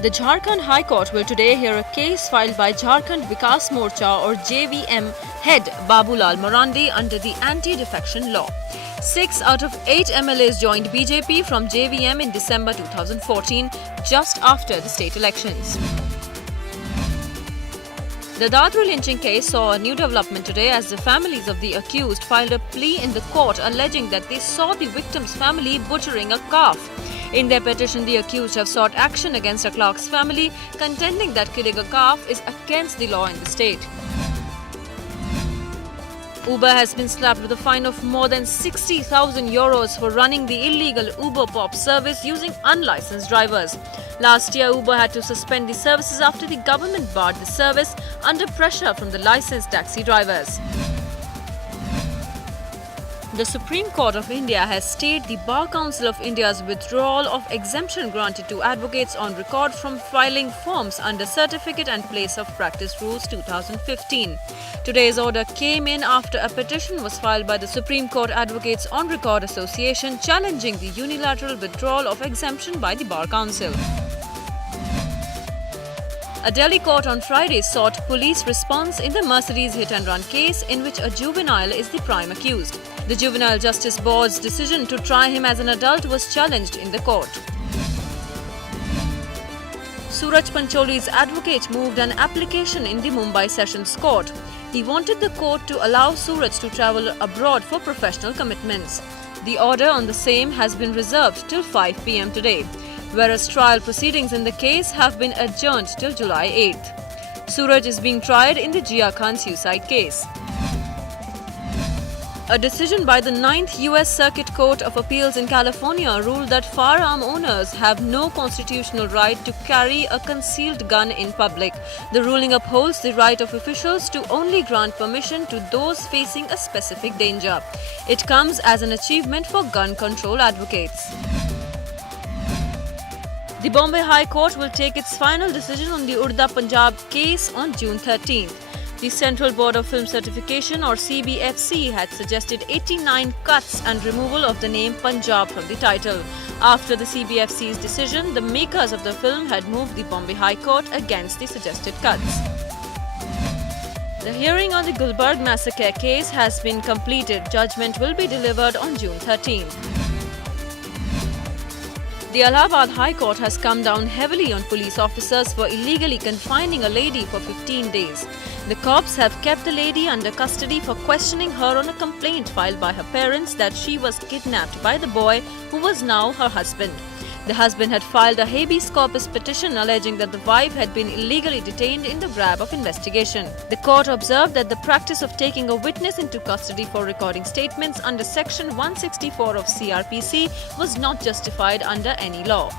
The Jharkhand High Court will today hear a case filed by Jharkhand Vikas Morcha or JVM head Babulal Marandi under the anti-defection law. 6 out of 8 MLAs joined BJP from JVM in December 2014, just after the state elections. The Dadru lynching case saw a new development today as the families of the accused filed a plea in the court alleging that they saw the victim's family butchering a calf. In their petition, the accused have sought action against a clerk's family, contending that killing a calf is against the law in the state. Uber has been slapped with a fine of more than 60,000 euros for running the illegal Uber Pop service using unlicensed drivers. Last year, Uber had to suspend the services after the government barred the service under pressure from the licensed taxi drivers. The Supreme Court of India has stayed the Bar Council of India's withdrawal of exemption granted to advocates on record from filing forms under Certificate and Place of Practice Rules 2015. Today's order came in after a petition was filed by the Supreme Court Advocates on Record Association challenging the unilateral withdrawal of exemption by the Bar Council. A Delhi court on Friday sought police response in the Mercedes hit-and-run case in which a juvenile is the prime accused. The Juvenile Justice Board's decision to try him as an adult was challenged in the court. Suraj Pancholi's advocate moved an application in the Mumbai Sessions Court. He wanted the court to allow Suraj to travel abroad for professional commitments. The order on the same has been reserved till 5 p.m. today, whereas trial proceedings in the case have been adjourned till July 8th. Suraj is being tried in the Jia Khan suicide case. A decision by the 9th U.S. Circuit Court of Appeals in California ruled that firearm owners have no constitutional right to carry a concealed gun in public. The ruling upholds the right of officials to only grant permission to those facing a specific danger. It comes as an achievement for gun control advocates. The Bombay High Court will take its final decision on the Urda Punjab case on June 13th. The Central Board of Film Certification or CBFC had suggested 89 cuts and removal of the name Punjab from the title. After the CBFC's decision, the makers of the film had moved the Bombay High Court against the suggested cuts. The hearing on the Gulbarg massacre case has been completed. Judgment will be delivered on June 13th. The Allahabad High Court has come down heavily on police officers for illegally confining a lady for 15 days. The cops have kept the lady under custody for questioning her on a complaint filed by her parents that she was kidnapped by the boy who was now her husband. The husband had filed a habeas corpus petition alleging that the wife had been illegally detained in the grab of investigation. The court observed that the practice of taking a witness into custody for recording statements under Section 164 of CRPC was not justified under any law.